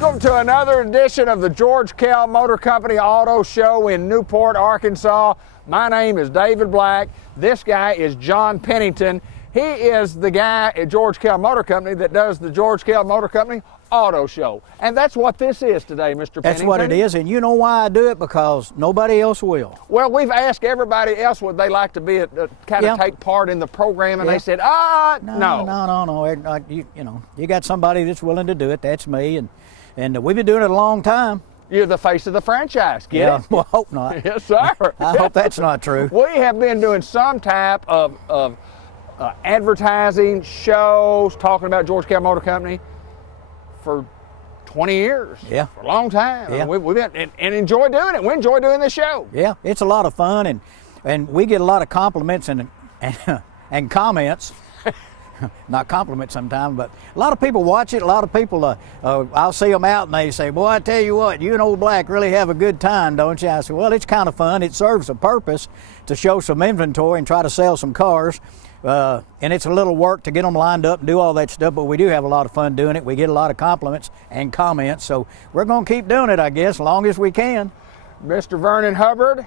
Welcome to another edition of the George Kell Motor Company Auto Show in Newport, Arkansas. My name is David Black. This guy is John Pennington. He is the guy at George Kell Motor Company that does the George Kell Motor Company Auto Show. And that's what this is today, Mr. Pennington. That's what it is, and you know why I do it? Because nobody else will. Well, we've asked everybody else would they like to be kind of take part in the program, and they said, no. No. You got somebody that's willing to do it. That's me, and we've been doing it a long time. You're the face of the franchise, get it? Well, I hope not. Yes, sir. I hope that's not true. We have been doing some type of advertising, shows, talking about George Kell Motor Company for 20 years. Yeah. For a long time. Yeah. We've been and enjoy doing it. We enjoy doing this show. Yeah, it's a lot of fun, and we get a lot of compliments and comments. Not compliments sometimes, but a lot of people watch it. A lot of people, I'll see them out and they say, boy, I tell you what, you and old Black really have a good time, don't you? I say, well, it's kind of fun. It serves a purpose to show some inventory and try to sell some cars. And it's a little work to get them lined up and do all that stuff, but we do have a lot of fun doing it. We get a lot of compliments and comments, so we're going to keep doing it, I guess, as long as we can. Mr. Vernon Hubbard,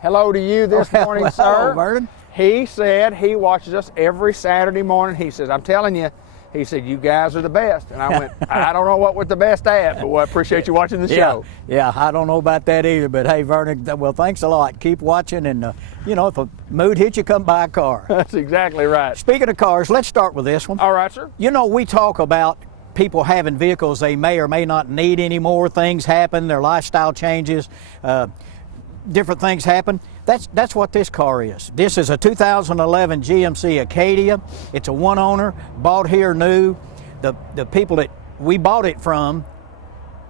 hello to you this morning, well, sir. Hello, Vernon. He said he watches us every Saturday morning. He says, I'm telling you, he said, you guys are the best. And I went, I don't know what we're the best at, but I appreciate you watching the show. Yeah, I don't know about that either, but hey, Vernon, well, thanks a lot. Keep watching, and, if a mood hits you, come buy a car. That's exactly right. Speaking of cars, let's start with this one. All right, sir. We talk about people having vehicles they may or may not need anymore. Things happen, their lifestyle changes, different things happen. That's what this car is. This is a 2011 GMC Acadia. It's a one owner, bought here new. The people that we bought it from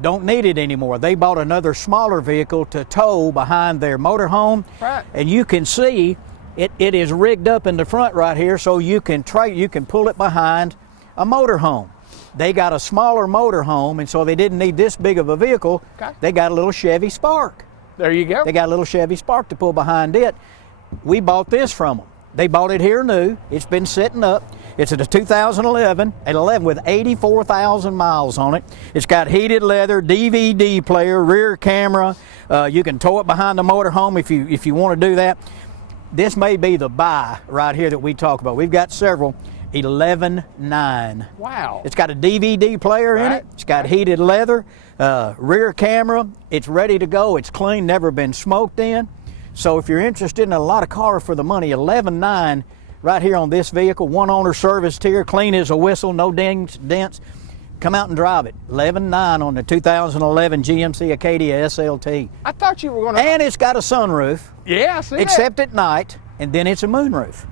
don't need it anymore. They bought another smaller vehicle to tow behind their motorhome. Right. And you can see it is rigged up in the front right here, so you can pull it behind a motorhome. They got a smaller motorhome, and so they didn't need this big of a vehicle. Okay. They got a little Chevy Spark. There you go. They got a little Chevy Spark to pull behind it. We bought this from them. They bought it here new. It's been sitting up. It's a 2011 with 84,000 miles on it. It's got heated leather, DVD player, rear camera. You can tow it behind the motorhome if you want to do that. This may be the buy right here that we talk about. We've got several. 11.9. Wow. It's got a DVD player in it. It's got heated leather, rear camera. It's ready to go. It's clean, never been smoked in. So if you're interested in a lot of car for the money, 11.9 right here on this vehicle, one owner serviced here, clean as a whistle, no dents. Come out and drive it. 11.9 on the 2011 GMC Acadia SLT. I thought you were going to... And it's got a sunroof. Yeah, I see except at night, and then it's a moonroof.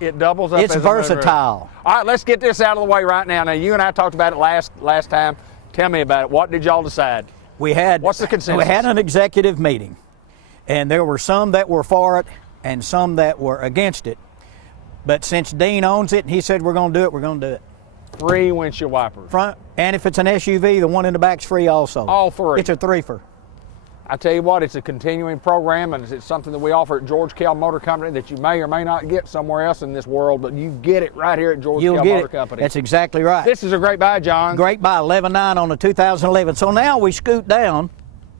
It doubles up. It's versatile. All right, let's get this out of the way right now. Now, you and I talked about it last time. Tell me about it. What did y'all decide? What's the consensus? We had an executive meeting, and there were some that were for it and some that were against it. But since Dean owns it and he said we're going to do it, we're going to do it. Free windshield wipers. Front, and if it's an SUV, the one in the back's free also. All free. It's a threefer. I tell you what, it's a continuing program, and it's something that we offer at George Kell Motor Company that you may or may not get somewhere else in this world, but you get it right here at George Kell Motor Company. That's exactly right. This is a great buy, John. Great buy, 11.9 on the 2011. So now we scoot down.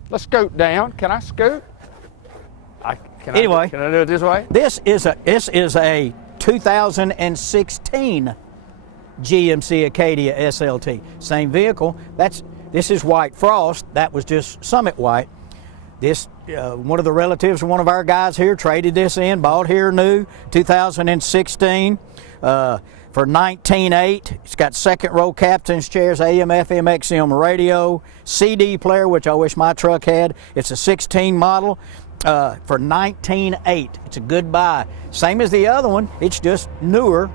Let's scoot down. Can I scoot? Can I do it this way? This is a 2016 GMC Acadia SLT. Same vehicle. This is white frost. That was just Summit white. This, one of the relatives of one of our guys here traded this in, bought here new, 2016 for $19,800. It's got second row captain's chairs, AM, FM, XM radio, CD player, which I wish my truck had. It's a 16 model for $19,800. It's a good buy. Same as the other one, it's just newer.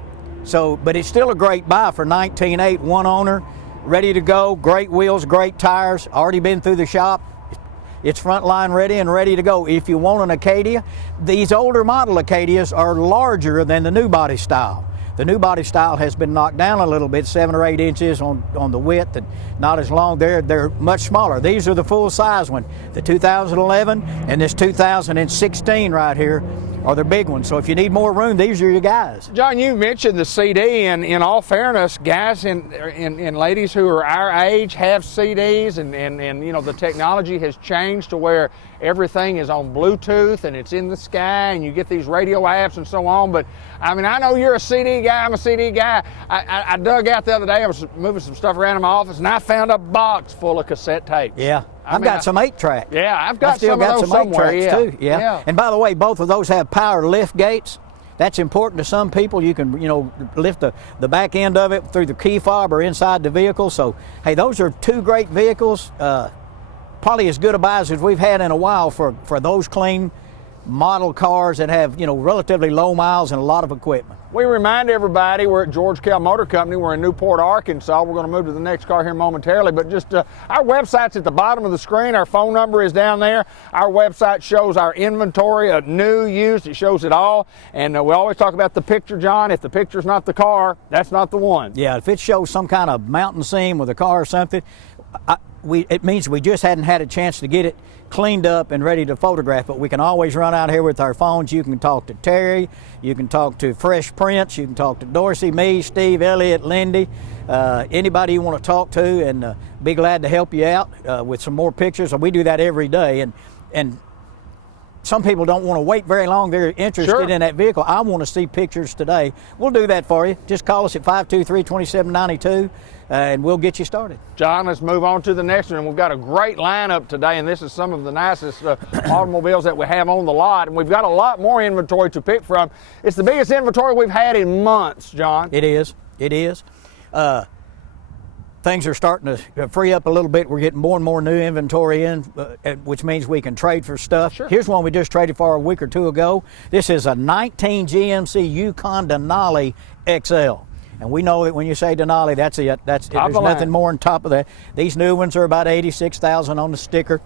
But it's still a great buy for $19,800, one owner, ready to go, great wheels, great tires, already been through the shop. It's front line ready and ready to go. If you want an Acadia, these older model Acadias are larger than the new body style. The new body style has been knocked down a little bit, 7 or 8 inches on the width, and not as long. They're much smaller. These are the full size one. The 2011 and this 2016 right here are the big ones. So if you need more room, these are your guys. John, you mentioned the CD, and in all fairness, guys and ladies who are our age have CDs, and you know, the technology has changed to where everything is on Bluetooth and it's in the sky, and you get these radio apps and so on. But I mean, I know you're a CD guy. I'm a CD guy. I dug out the other day. I was moving some stuff around in my office, and I found a box full of cassette tapes. Yeah. I've got some 8-track. Yeah, I've got some of those somewhere. Too. Yeah. And by the way, both of those have power lift gates. That's important to some people. You can, you know, lift the back end of it through the key fob or inside the vehicle. So, hey, those are two great vehicles. Probably as good a buys as we've had in a while for those clean model cars that have, you know, relatively low miles and a lot of equipment. We remind everybody we're at George Kell Motor Company. We're in Newport, Arkansas. We're going to move to the next car here momentarily, but just our website's at the bottom of the screen. Our phone number is down there. Our website shows our inventory of new, used. It shows it all, and we always talk about the picture, John. If the picture's not the car, that's not the one. Yeah, if it shows some kind of mountain scene with a car or something, it means we just hadn't had a chance to get it cleaned up and ready to photograph, but we can always run out here with our phones. You can talk to Terry, you can talk to Fresh Prince, you can talk to Dorsey, me, Steve, Elliott, Lindy, anybody you want to talk to, and be glad to help you out with some more pictures. We do that every day, and some people don't want to wait very long. They're interested in that vehicle. I want to see pictures today. We'll do that for you. Just call us at 523-2792. And we'll get you started. John, let's move on to the next one. We've got a great lineup today, and this is some of the nicest automobiles that we have on the lot, and we've got a lot more inventory to pick from. It's the biggest inventory we've had in months, John. It is. It is. Things are starting to free up a little bit. We're getting more and more new inventory in, which means we can trade for stuff. Sure. Here's one we just traded for a week or two ago. This is a 19 GMC Yukon Denali XL. And we know that when you say Denali, that's it. There's nothing more on top of that. These new ones are about $86,000 on the sticker.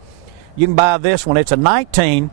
You can buy this one. It's a 19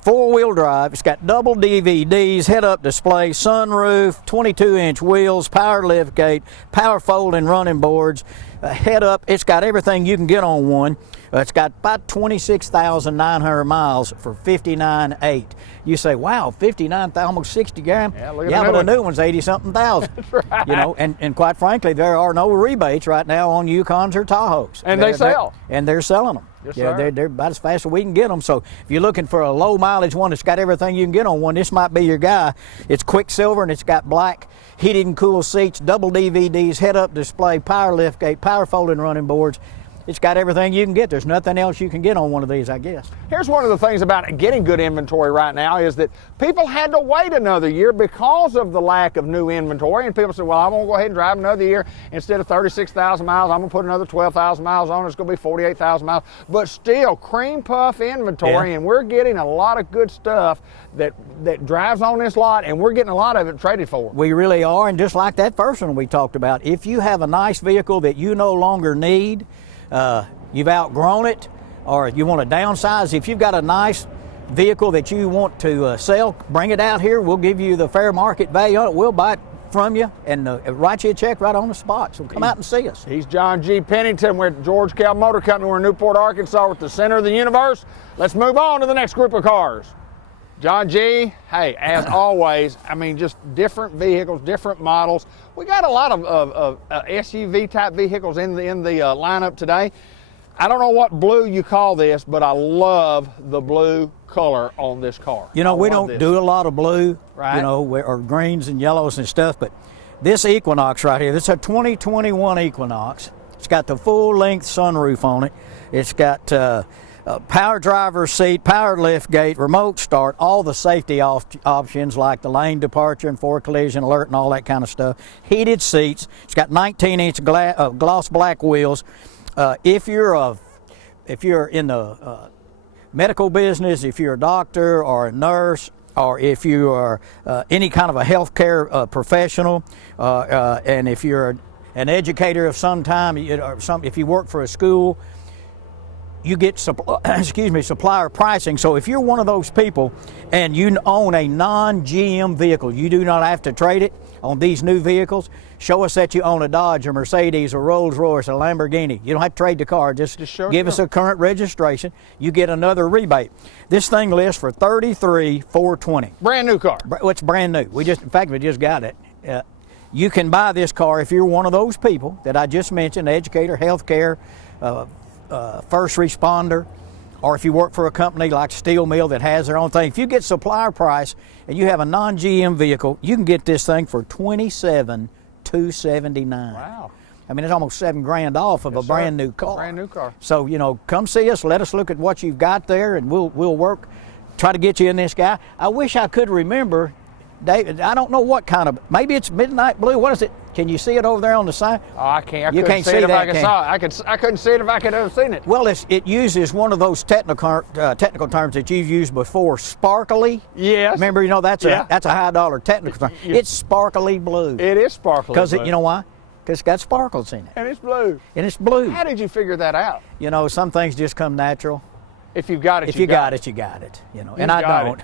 four-wheel drive. It's got double DVDs, head-up display, sunroof, 22-inch wheels, power lift gate, power folding running boards, head-up. It's got everything you can get on one. It's got about 26,900 miles for $59,800. You say, wow, 59,000, almost 60 grand. Yeah, look at but the new one's 80-something thousand. That's right. You know, and quite frankly, there are no rebates right now on Yukons or Tahoes. And they sell. And they're selling them. Yes, yeah, sir. they're about as fast as we can get them. So if you're looking for a low mileage one that's got everything you can get on one, this might be your guy. It's Quicksilver, and it's got black heated and cooled seats, double DVDs, head-up display, power lift gate, power folding running boards. It's got everything you can get. There's nothing else you can get on one of these, I guess. Here's one of the things about getting good inventory right now is that people had to wait another year because of the lack of new inventory. And people said, well, I'm going to go ahead and drive another year. Instead of 36,000 miles, I'm going to put another 12,000 miles on. It's going to be 48,000 miles. But still, cream puff inventory, and we're getting a lot of good stuff that drives on this lot, and we're getting a lot of it traded for. We really are, and just like that first one we talked about, if you have a nice vehicle that you no longer need, you've outgrown it, or you want to downsize, if you've got a nice vehicle that you want to sell, bring it out here. We'll give you the fair market value on it. We'll buy it from you and write you a check right on the spot. So come out and see us. He's John G. Pennington. We're at George Kell Motor Company. We're in Newport, Arkansas. We're at the center of the universe. Let's move on to the next group of cars. John G., hey, as always, I mean, just different vehicles, different models. We got a lot of SUV-type vehicles in the lineup today. I don't know what blue you call this, but I love the blue color on this car. You know, we don't do a lot of blue, right? You know, or greens and yellows and stuff, but this Equinox right here, this is a 2021 Equinox. It's got the full-length sunroof on it. It's got power driver's seat, power lift gate, remote start, all the safety options like the lane departure and forward collision alert and all that kind of stuff. Heated seats. It's got 19-inch gloss black wheels. If you're in the medical business, if you're a doctor or a nurse, or if you are any kind of a healthcare professional, and if you're an educator of some time, if you work for a school, you get supplier pricing. So if you're one of those people and you own a non-GM vehicle, you do not have to trade it on these new vehicles. Show us that you own a Dodge, a Mercedes, a Rolls Royce, a Lamborghini. You don't have to trade the car. Just give us a current registration. You get another rebate. This thing lists for $33,420. Brand new car. It's brand new. In fact, we just got it. You can buy this car if you're one of those people that I just mentioned: educator, healthcare, first responder, or if you work for a company like Steel Mill that has their own thing. If you get supplier price and you have a non-GM vehicle, you can get this thing for $27,279. Wow. I mean, it's almost $7,000 off of a brand new car. Brand new car. So, come see us. Let us look at what you've got there, and we'll work, try to get you in this guy. I wish I could remember, David. I don't know what kind of. Maybe it's midnight blue. What is it? Can you see it over there on the side? Oh, I can't. You can't see it if I saw it. I couldn't see it if I could have seen it. Well, it uses one of those technical terms that you've used before, sparkly. Yes. Remember, that's a high dollar technical term. It's sparkly blue. It is sparkly blue. Because you know why? Because it's got sparkles in it. And it's blue. How did you figure that out? Some things just come natural. If you've got it, you got it. And I don't.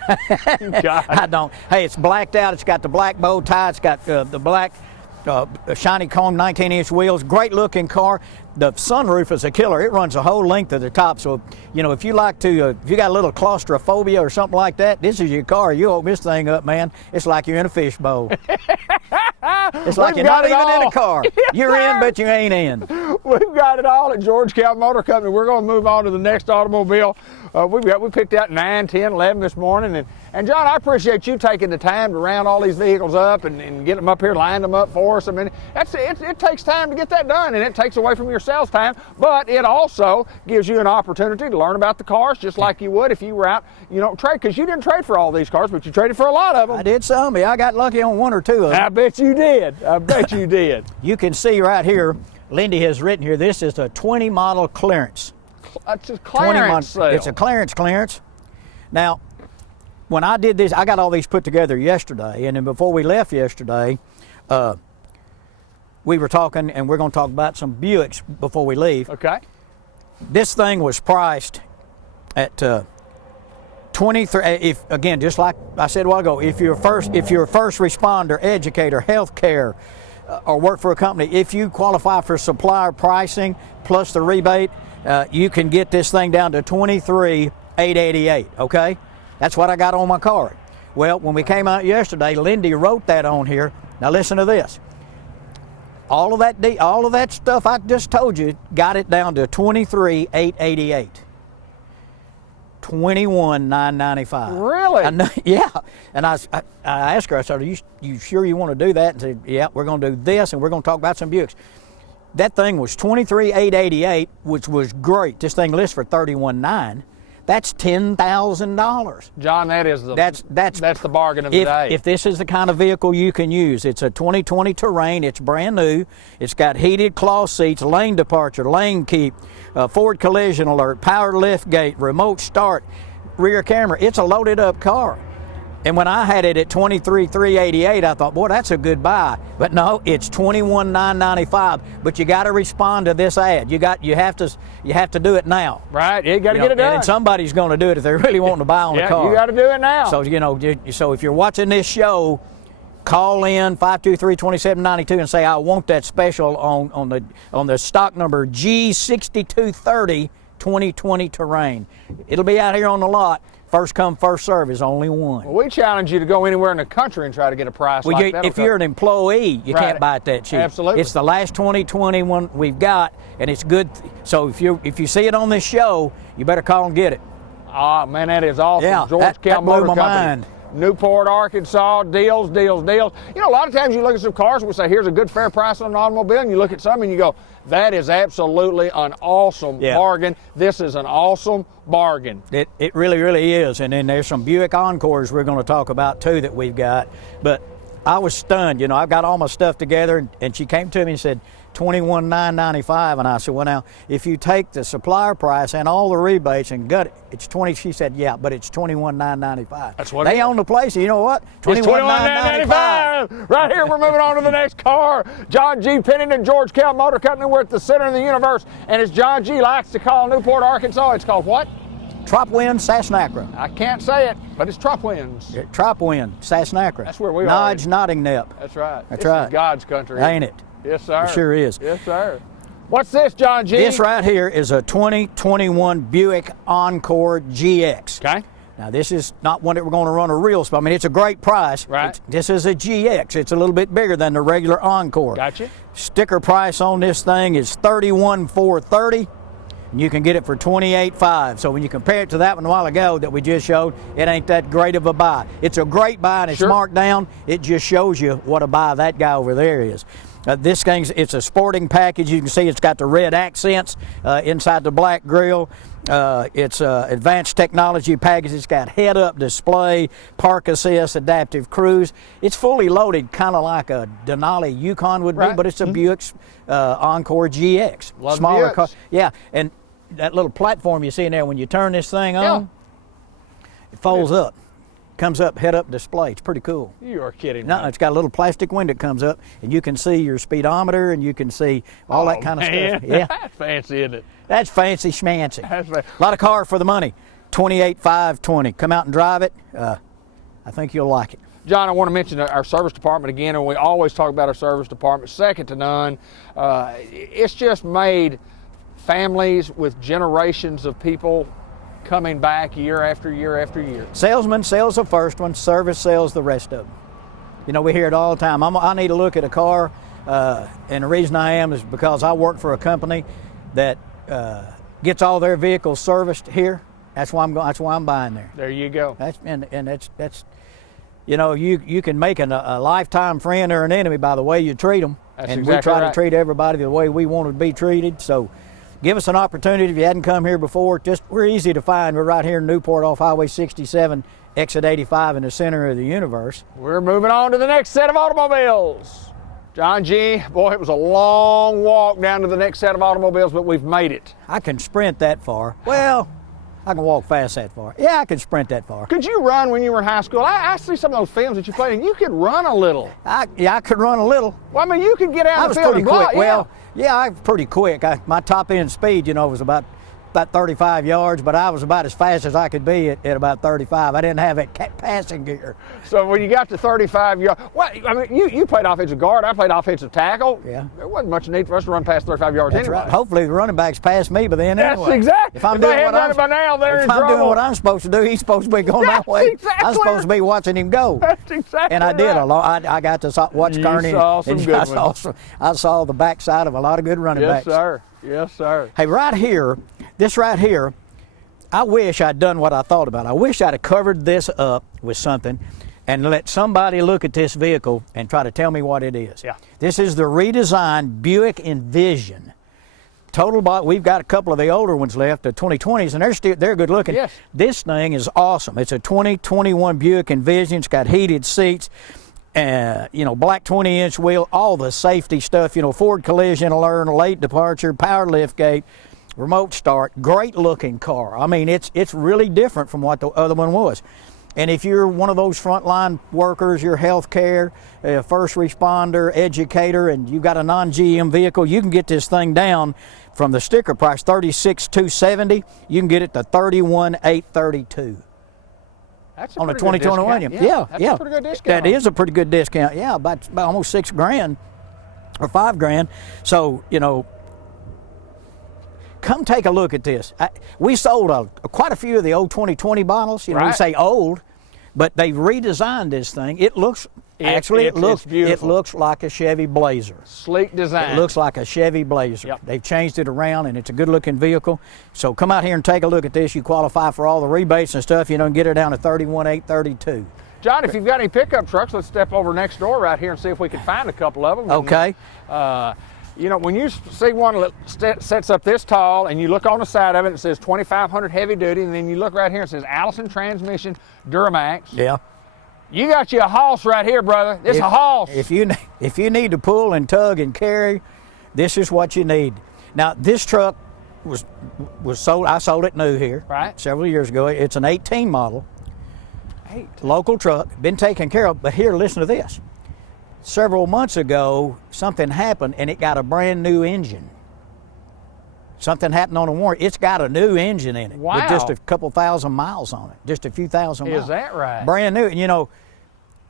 You got it. I don't. Hey, it's blacked out. It's got the black bow tie. It's got the black shiny chrome 19-inch wheels. Great looking car. The sunroof is a killer. It runs the whole length of the top. So, if you like to, if you got a little claustrophobia or something like that, this is your car. You open this thing up, man. It's like you're in a fishbowl. It's like you're not even in a car. You're in, but you ain't in. We've got it all at George Kell Motor Company. We're going to move on to the next automobile. We picked out 9, 10, 11 this morning. And John, I appreciate you taking the time to round all these vehicles up and get them up here, line them up for us. I mean, it takes time to get that done, and it takes away from your sales time, but it also gives you an opportunity to learn about the cars just like you would if you were out, trade, because you didn't trade for all these cars, but you traded for a lot of them. I did some. I got lucky on one or two of them. I bet you did. You can see right here, Lindy has written here, this is a 20 model clearance. It's a clearance sale. It's a clearance. Now, when I did this, I got all these put together yesterday, and then before we left yesterday, we were talking, and we're going to talk about some Buicks before we leave. Okay. This thing was priced at 23. If again, just like I said a while ago, if you're a first responder, educator, healthcare, or work for a company, if you qualify for supplier pricing plus the rebate, you can get this thing down to $23,888. Okay, that's what I got on my card. Well, when we came out yesterday, Lindy wrote that on here. Now listen to this. All of that stuff I just told you got it down to $23,888. $21,995. Really? Yeah. And I asked her, I said, are you sure you want to do that? And said, yeah, we're going to do this, and we're going to talk about some Buicks. That thing was $23,888, which was great. This thing lists for $31,900. That's $10,000. John, that's the bargain of the day. If this is the kind of vehicle you can use, it's a 2020 Terrain. It's brand new. It's got heated cloth seats, lane departure, lane keep, forward collision alert, power lift gate, remote start, rear camera. It's a loaded up car. And when I had it at $23,388, I thought, boy, that's a good buy. But no, it's $21,995. But you got to respond to this ad. You have to do it now. Right, you got to get it done. And somebody's going to do it if they really want to buy on the car. You got to do it now. So if you're watching this show, call in 523-2792 and say, I want that special on the stock number G6230 2020 Terrain. It'll be out here on the lot. First come, first serve is only one. Well, we challenge you to go anywhere in the country and try to get a price like that. If you're an employee, you can't buy it that cheap. Absolutely. It's the last 2020 one we've got, and it's good. So if you see it on this show, you better call and get it. Ah, man, that is awesome. Yeah, George Kell Motor blew my Company. mind. Newport, Arkansas, deals. A lot of times you look at some cars and we say, here's a good fair price on an automobile, and you look at some and you go, that is absolutely an awesome bargain. This is an awesome bargain. It really, really is. And then there's some Buick Encores we're going to talk about too that we've got. But I was stunned. I've got all my stuff together, and she came to me and said, $21,995, and I said, well, now, if you take the supplier price and all the rebates and gut it, it's 20. She said, yeah, but it's $21,995. That's what they own the place. You know what? $21,995. man. Right here, we're moving on to the next car. John G. Pennington, George Kell Motor Company. We're at the center of the universe, and as John G. likes to call Newport, Arkansas, it's called what? Tropwind Sassnacra. I can't say it, but it's Tropwinds. Tropwind Sassnacra. That's where we are. Nodge Nottingnep. That's right. That's this right. Is God's country. Ain't it? Yes, sir. It sure is. Yes, sir. What's this, John G? This right here is a 2021 Buick Encore GX. Okay. Now, this is not one that we're going to run a real spot. I mean, it's a great price. Right. This is a GX. It's a little bit bigger than the regular Encore. Gotcha. Sticker price on this thing is $31,430. And you can get it for $28,500. So when you compare it to that one a while ago that we just showed, it ain't that great of a buy. It's a great buy and it's marked down. It just shows you what a buy that guy over there is. This thing's, it's a sporting package. You can see it's got the red accents inside the black grille. It's advanced technology package. It's got head-up display, park assist, adaptive cruise. It's fully loaded, kind of like a Denali Yukon would be, but it's a Buick Encore GX. Love smaller Buicks. car. Yeah, and that little platform you see in there, when you turn this thing on, it folds up. Comes up, head-up display. It's pretty cool. You are kidding No, me. it's got a little plastic window that comes up, and you can see your speedometer, and you can see all that kind of stuff. Yeah, That's fancy, isn't it? that's fancy schmancy. That's fancy. A lot of car for the money. $28,520. Come out and drive it. I think you'll like it. John, I want to mention our service department again, and we always talk about our service department, second to none. It's just made families with generations of people coming back year after year after year. Salesman sells the first one, service sells the rest of them. You know, we hear it all the time. I need to look at a car, and the reason I am is because I work for a company that gets all their vehicles serviced here. That's why I'm going. That's why I'm buying there. There you go. That's you know, you can make a lifetime friend or an enemy by the way you treat them. That's and exactly we try right. to treat everybody the way we want to be treated. So give us an opportunity if you hadn't come here before. We're easy to find. We're right here in Newport off Highway 67, exit 85 in the center of the universe. We're moving on to the next set of automobiles. John G., boy, it was a long walk down to the next set of automobiles, but we've made it. I can sprint that far. Well, I can walk fast that far. Yeah, I can sprint that far. Could you run when you were in high school? I see some of those films that you played in. You could run a little. I could run a little. Well, I mean, you could get out I of was the field pretty and block. quick. Well, yeah, I was pretty quick. My top end speed, you know, was about 35 yards, but I was about as fast as I could be at about 35. I didn't have that passing gear. So when you got to 35 yards, well, I mean, you played offensive guard. I played offensive tackle. Yeah. There wasn't much need for us to run past 35 yards That's anyway. right. Hopefully the running back's passed me by then That's anyway. exactly. If I'm If doing they what hadn't done it by now, they're in if I'm doing trouble. what I'm supposed to do, he's supposed to be going that That's way. exactly I'm supposed to be watching him go. That's exactly And I did right. a lot. I got to watch You Kearney. saw some and good I saw the backside of a lot of good running Yes, backs. sir. Yes, sir. Hey, right here, this right here, I wish I'd done what I thought about. I wish I'd have covered this up with something and let somebody look at this vehicle and try to tell me what it is. Yeah. This is the redesigned Buick Envision. We've got a couple of the older ones left, the 2020s, and they're good looking. Yes. This thing is awesome. It's a 2021 Buick Envision. It's got heated seats. You know, black 20-inch wheel, all the safety stuff, you know, forward collision alert, late departure, power lift gate, remote start, great looking car. I mean, it's really different from what the other one was. And if you're one of those frontline workers, you're healthcare, first responder, educator, and you've got a non-GM vehicle, you can get this thing down from the sticker price, $36,270. You can get it to $31,832. That's a On a pretty good 2021. discount. Yeah, That's a pretty good discount. That is a pretty good discount. Yeah, about almost $6,000 or $5,000. So, you know, come take a look at this. We sold quite a few of the old 2020 models. You know, we Right. say old, but they redesigned this thing. It looks It's it beautiful. looks like a Chevy Blazer. Sleek design. It looks like a Chevy Blazer. Yep. They've changed it around, and it's a good-looking vehicle. So come out here and take a look at this. You qualify for all the rebates and stuff, you know, and get her down to $31,832. John, if you've got any pickup trucks, let's step over next door right here and see if we can find a couple of them. Okay. You know, when you see one that sets up this tall and you look on the side of it, it says 2500 heavy duty, and then you look right here and it says Allison transmission Duramax. Yeah. You got you a hoss right here, brother. This is a hoss. If you need to pull and tug and carry, this is what you need. Now, this truck was sold. I sold it new here, Right. several years ago. It's an 18 model, local truck, been taken care of. But here, listen to this. several months ago, something happened and it got a brand new engine. Something happened on the warranty. It's got a new engine in it Wow. with just a couple thousand miles on it, just a few thousand miles. Is that right? Brand new. And you know,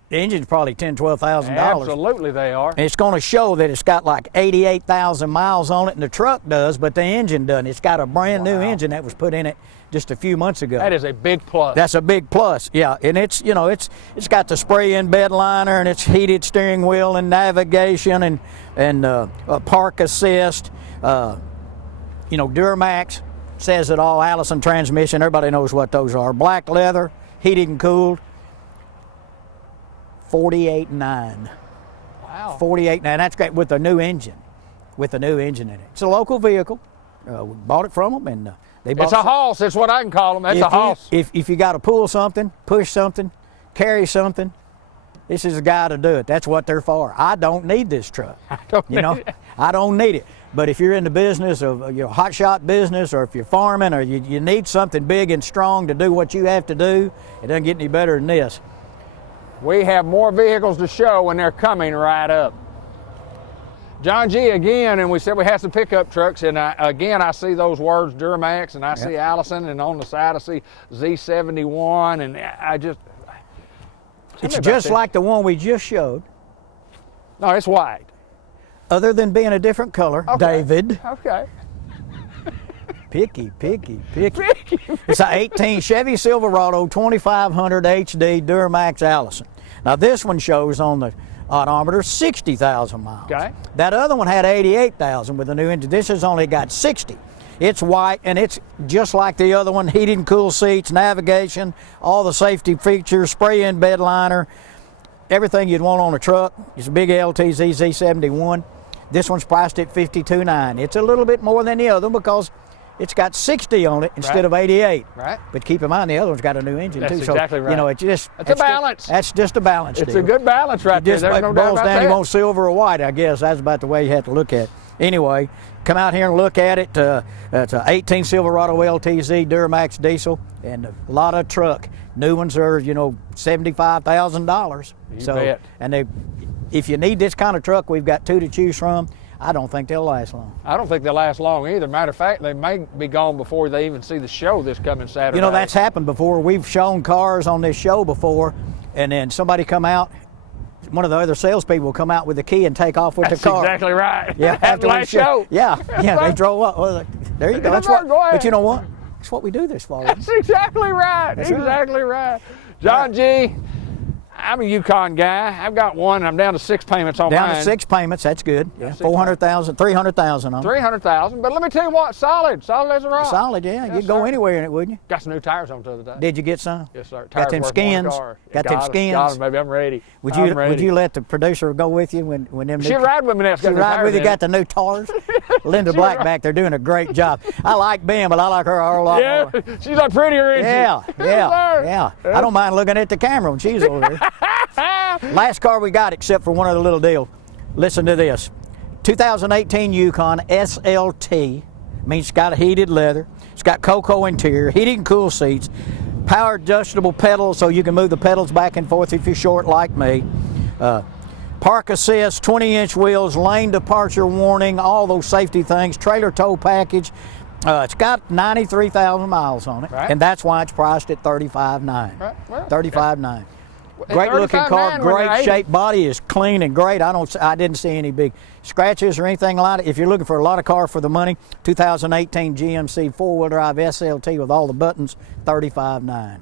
the engine's probably $10,000, $12,000. Absolutely they are. And it's going to show that it's got like 88,000 miles on it, and the truck does, but the engine doesn't. It's got a brand new engine that was put in it just a few months ago. That is a big plus. That's a big plus, yeah. And it's, you know, it's got the spray-in bed liner, and it's heated steering wheel and navigation and park assist. You know, Duramax says it all. Allison transmission, everybody knows what those are. Black leather, heated and cooled. 48.9. Wow. 48.9. That's great with a new engine. With a new engine in it. It's a local vehicle. We bought it from them, and they bought. It's a hoss. That's what I can call them. That's a hoss. If you got to pull something, push something, carry something, this is the guy to do it. That's what they're for. I don't need this truck. I don't need it. But if you're in the business of hot shot business, or if you're farming, or you need something big and strong to do what you have to do, it doesn't get any better than this. We have more vehicles to show, and they're coming right up. John G. again, and we said we had some pickup trucks, and again I see those words Duramax, and I see Allison, and on the side I see Z71, and I just... It's just like the one we just showed. No, it's white. Other than being a different color, Okay. David. Okay. Picky. It's an 18 Chevy Silverado 2500 HD Duramax Allison. Now this one shows on the odometer 60,000 miles. Okay. That other one had 88,000 with the new engine. This has only got 60. It's white, and it's just like the other one, heated and cool seats, navigation, all the safety features, spray-in bed liner, everything you'd want on a truck. It's a big LTZ Z71. This one's priced at $52,900. It's a little bit more than the other one because it's got 60 on it instead of 88. Right. But keep in mind, the other one's got a new engine That's too. exactly so, right. you know, it's just... That's a balance. That's just a balance It's deal. a good balance right there. Just There's no doubt boils about down, you that. want silver or white, I guess. That's about the way you have to look at it. Anyway, come out here and look at it. It's an 18 Silverado LTZ Duramax diesel and a lot of truck. New ones are, $75,000. You bet. And if you need this kind of truck, we've got two to choose from. I don't think they'll last long. I don't think they'll last long either. Matter of fact, they may be gone before they even see the show this coming Saturday. You know, that's happened before. We've shown cars on this show before, and then somebody come out, one of the other salespeople will come out with the key and take off with That's the car. exactly right. Yeah, After last show. Yeah, they drove up. Well, there you go. That's what. Go ahead. But you know what? That's what we do this for. That's exactly right. That's exactly right. John G., I'm a Yukon guy. I've got one, and I'm down to 6 payments on mine. Down to 6 payments. That's good. Yeah, 6 400,000, 300,000 on it. 300,000. But let me tell you what, solid as a rock. Solid, yeah. Yes, You'd go sir. anywhere in it, wouldn't you? Got some new tires on the other day. Did you get some? Yes, sir. Got Tires them worth more than a skins. car. Got them skins. Got them, baby. I'm ready. Would I'm you ready. let the producer go with you when them? She ride with me now. She ride with you. Got the new tires. Linda Black back there doing a great job. I like Ben, but I like her a whole lot Yeah, more. she's like prettier, isn't Yeah, she? Yes, sir. I don't mind looking at the camera when she's over there. Last car we got, except for one other little deal. Listen to this. 2018 Yukon SLT, means it's got a heated leather. It's got Cocoa interior, heated and cool seats, power adjustable pedals so you can move the pedals back and forth if you're short like me. Park assist, 20-inch wheels, lane departure warning, all those safety things, trailer tow package. It's got 93,000 miles on it, Right. and that's why it's priced at $35,900. Right. Well, $35,900. Great looking car, $35,900 when great you're shaped body, is clean and great. I didn't see any big scratches or anything like it. If you're looking for a lot of car for the money, 2018 GMC 4-wheel drive SLT with all the buttons, $35,900.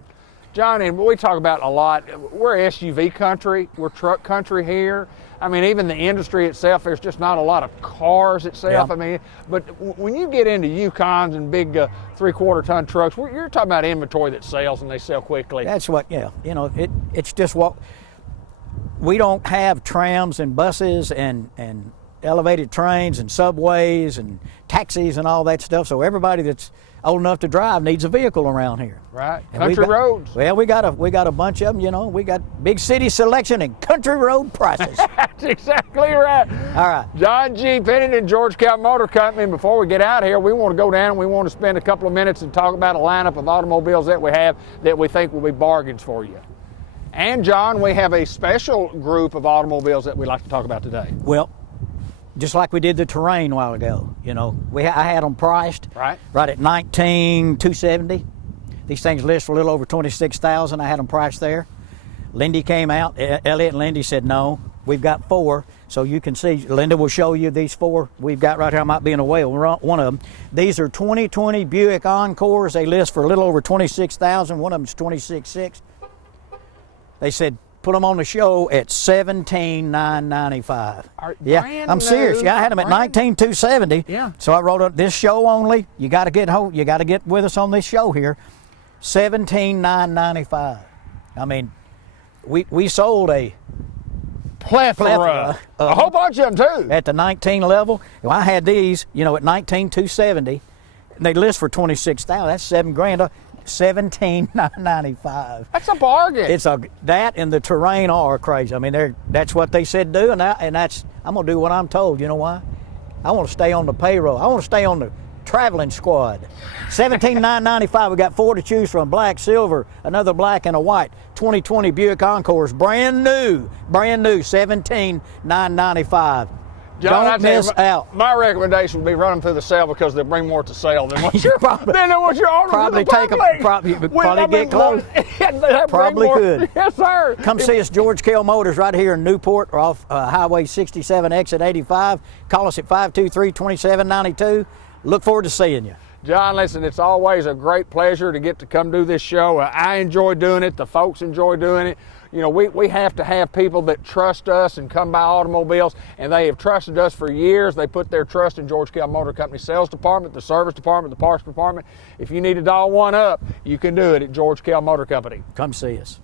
John, and we talk about a lot, we're SUV country, we're truck country here. I mean, even the industry itself, there's just not a lot of cars itself. Yeah. I mean, but when you get into Yukons and big 3/4 ton trucks, you're talking about inventory that sells and they sell quickly. That's what, it's just what, we don't have trams and buses and elevated trains and subways and taxis and all that stuff, so everybody that's old enough to drive needs a vehicle around here. Right, And country roads. Well, we got a bunch of them, we got big city selection and country road prices. That's exactly right. All right. John G. Pennington, George Kell Motor Company. And before we get out of here, we want to go down and we want to spend a couple of minutes and talk about a lineup of automobiles that we have that we think will be bargains for you. And John, we have a special group of automobiles that we'd like to talk about today. Well, just like we did the Terrain a while ago, you know, I had them priced right at $19,270. These things list for a little over $26,000. I had them priced there. Lindy came out. Elliot and Lindy said, no, we've got 4. So you can see, Linda will show you these 4 we've got right here. I might be in the way of one of them. These are 2020 Buick Encores. They list for a little over $26,000. One of them is $26,600. They said, put them on the show at $17,995. Yeah, I'm serious. Yeah, I had them at $19,270. Yeah. So I wrote up this show only. You got to get home. You got to get with us on this show here. $17,995. I mean, we sold a plethora. A whole bunch of them too. At the 19 level. Well, I had these, you know, at $19,270. And they list for $26,000. That's $7,000. $17,995. That's a bargain. It's that and the Terrain are crazy. I mean, that's what they said do, and that's I'm gonna do what I'm told. You know why? I want to stay on the payroll. I want to stay on the traveling squad. $17,995. We got 4 to choose from: black, silver, another black, and a white. 2020 Buick Encores, brand new, $17,995. John, Don't miss out. My recommendation would be run them through the sale because they'll bring more to sale than what you're probably probably take them. Probably get close. Probably could. Yes, sir. Come see us, George Kell Motors, right here in Newport, or off Highway 67, exit 85. Call us at 523-2792. Look forward to seeing you. John, listen, it's always a great pleasure to get to come do this show. I enjoy doing it. The folks enjoy doing it. You know, we have to have people that trust us and come buy automobiles, and they have trusted us for years. They put their trust in George Kell Motor Company sales department, the service department, the parts department. If you need to dial one up, you can do it at George Kell Motor Company. Come see us.